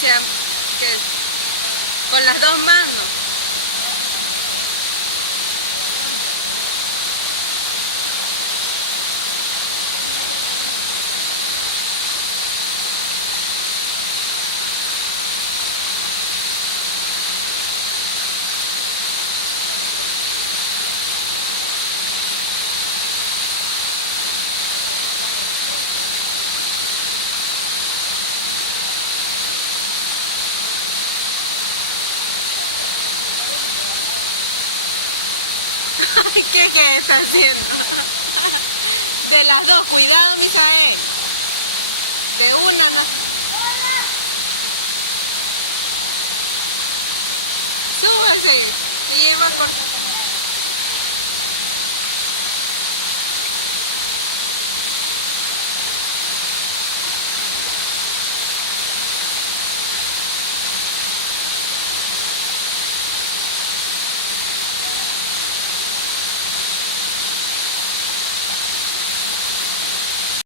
sea que con las dos manos. ¿Qué está haciendo? De las dos, cuidado, Misael. De una no. Súbase. Y va con...